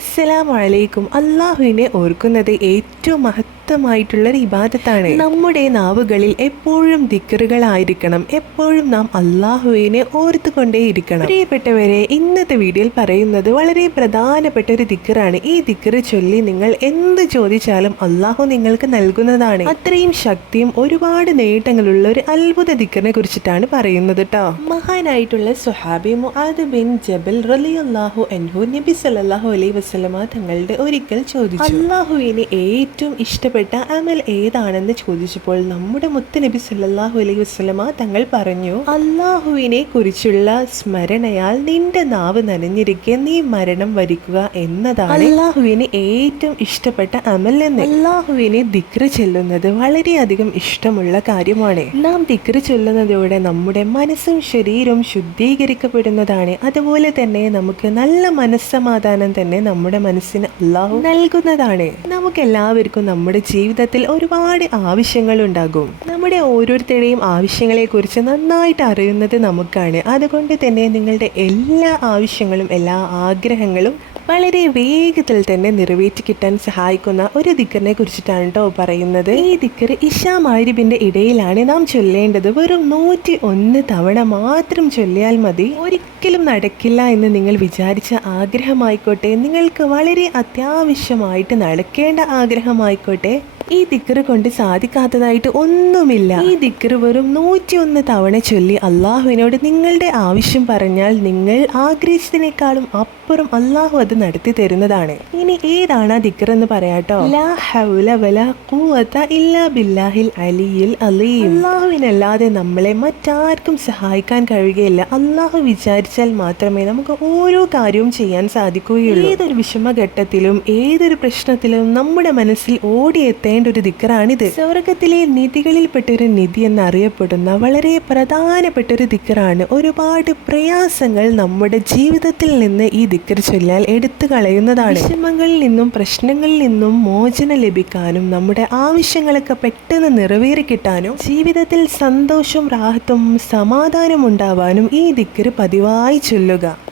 അസ്സലാമലൈക്കും അള്ളാഹുവിനെ ഓർക്കുന്നത് ഏറ്റവും മഹത്വമായിട്ടുള്ള ഒരു ഇബാദത്താണ്. നമ്മുടെ നാവുകളിൽ എപ്പോഴും ദിക്കറുകളായിരിക്കണം. എപ്പോഴും നാം അള്ളാഹുവിനെ ഓർത്തുകൊണ്ടേയിരിക്കണം. പ്രിയപ്പെട്ടവരെ ഇന്നത്തെ വീഡിയോയിൽ പറയുന്നത് വളരെ പ്രധാനപ്പെട്ട ഒരു ദിക്കറാണ്. ഈ ദിക്കറ് ചൊല്ലി നിങ്ങൾ എന്ത് ചോദിച്ചാലും അള്ളാഹു നിങ്ങൾക്ക് നൽകുന്നതാണ്. അത്രയും ശക്തിയും ഒരുപാട് നേട്ടങ്ങളുള്ള ഒരു അത്ഭുത ദിക്കറിനെ കുറിച്ചിട്ടാണ് പറയുന്നത് കേട്ടോ മഹാനായിട്ടുള്ള സുഹാബി മുആദ് ബിൻ ജബൽ റളിയല്ലാഹു അൻഹു നബി സല്ലാഹു അലൈ വസ്ലമ തങ്ങളുടെ ഒരിക്കൽ ചോദിച്ചു. അള്ളാഹുവിനെ ഏറ്റവും ഇഷ്ടപ്പെട്ട അമൽ ഏതാണെന്ന് ചോദിച്ചപ്പോൾ നമ്മുടെ മുത്ത് നബി സല്ലാഹു അലൈഹി വസ്ലമ തങ്ങൾ പറഞ്ഞു അള്ളാഹുവിനെ കുറിച്ചുള്ള സ്മരണയാൽ നിന്റെ നാവ് നനഞ്ഞിരിക്കെ നീ മരണം വരിക്കുക എന്നതാണ് അള്ളാഹുവിന് ഏറ്റവും ഇഷ്ടപ്പെട്ട അമൽ എന്ന്. അള്ളാഹുവിനെ ദിക്ര ചെല്ലുന്നത് വളരെയധികം ഇഷ്ടമുള്ള കാര്യമാണ്. നാം ദിക്ര ചൊല്ലുന്നതോടെ നമ്മുടെ മനസ്സും ശരീരവും ശുദ്ധീകരിക്കപ്പെടുന്നതാണ്. അതുപോലെ തന്നെ നമുക്ക് നല്ല മനസ്സമാധാനം തന്നെ നമ്മുടെ മനസ്സിന് അള്ളാഹു നൽകുന്നതാണ്. നമുക്ക് എല്ലാവർക്കും നമ്മുടെ ജീവിതത്തിൽ ഒരുപാട് ആവശ്യങ്ങളുണ്ടാകും. നമ്മുടെ ഓരോരുത്തരുടെയും ആവശ്യങ്ങളെക്കുറിച്ച് നന്നായിട്ട് അറിയുന്നത് നമുക്കാണ്. അതുകൊണ്ട് തന്നെ നിങ്ങളുടെ എല്ലാ ആവശ്യങ്ങളും എല്ലാ ആഗ്രഹങ്ങളും വളരെ വേഗത്തിൽ തന്നെ നിറവേറ്റി കിട്ടാൻ സഹായിക്കുന്ന ഒരു ദിക്കറിനെ കുറിച്ചിട്ടാണ് കേട്ടോ പറയുന്നത്. ഈ ദിക്കർ ഇഷാ മാരിബിന്റെ ഇടയിലാണ് നാം ചൊല്ലേണ്ടത്. വെറും നൂറ്റി ഒന്ന് തവണ മാത്രം ചൊല്ലിയാൽ മതി. ഒരിക്കലും നടക്കില്ല എന്ന് നിങ്ങൾ വിചാരിച്ച ആഗ്രഹമായിക്കോട്ടെ. നിങ്ങൾക്ക് വളരെ അത്യാവശ്യമായിട്ട് നടക്കേണ്ട ആഗ്രഹമായിക്കോട്ടെ. ഈ ദിക്കറ് കൊണ്ട് സാധിക്കാത്തതായിട്ട് ഒന്നുമില്ല. ഈ ദിക്കറ് വെറും നൂറ്റിയൊന്ന് തവണ ചൊല്ലി അള്ളാഹുവിനോട് നിങ്ങളുടെ ആവശ്യം പറഞ്ഞാൽ നിങ്ങൾ ആഗ്രഹിച്ചതിനേക്കാളും അപ്പുറം അള്ളാഹു അത് നടത്തി തരുന്നതാണ്. ഇനി ഏതാണ് ആ ദിക്കർ എന്ന് പറയാട്ടോ? ലാ ഇല്ലാ ബില്ലാഹിൽ അലിയിൽ അലീം. അള്ളാഹുവിനല്ലാതെ നമ്മളെ മറ്റാർക്കും സഹായിക്കാൻ കഴിയുകയില്ല. അള്ളാഹു വിചാരിച്ചാൽ മാത്രമേ നമുക്ക് ഓരോ കാര്യവും ചെയ്യാൻ സാധിക്കുകയുള്ളൂ. ഏതൊരു വിഷമഘട്ടത്തിലും ഏതൊരു പ്രശ്നത്തിലും നമ്മുടെ മനസ്സിൽ ഓടിയെത്തേണ്ട ഒരു ദിക്കറാണിത്. സ്വർഗത്തിലെ നിധികളിൽപ്പെട്ട ഒരു നിധി എന്നറിയപ്പെടുന്ന വളരെ പ്രധാനപ്പെട്ട ഒരു ദിക്കറാണ്. ഒരുപാട് പ്രയാസങ്ങൾ നമ്മുടെ ജീവിതത്തിൽ നിന്ന് ഈ ദിക്കർ ചൊല്ലാൽ എടുത്തു കളയുന്നതാണ്. വിഷമങ്ങളിൽ നിന്നും പ്രശ്നങ്ങളിൽ നിന്നും മോചനം ലഭിക്കാനും നമ്മുടെ ആവശ്യങ്ങളൊക്കെ പെട്ടെന്ന് നിറവേറി കിട്ടാനും ജീവിതത്തിൽ സന്തോഷവും റാഹത്തും സമാധാനം ഉണ്ടാവാനും ഈ ദിക്കർ പതിവായി ചൊല്ലുക.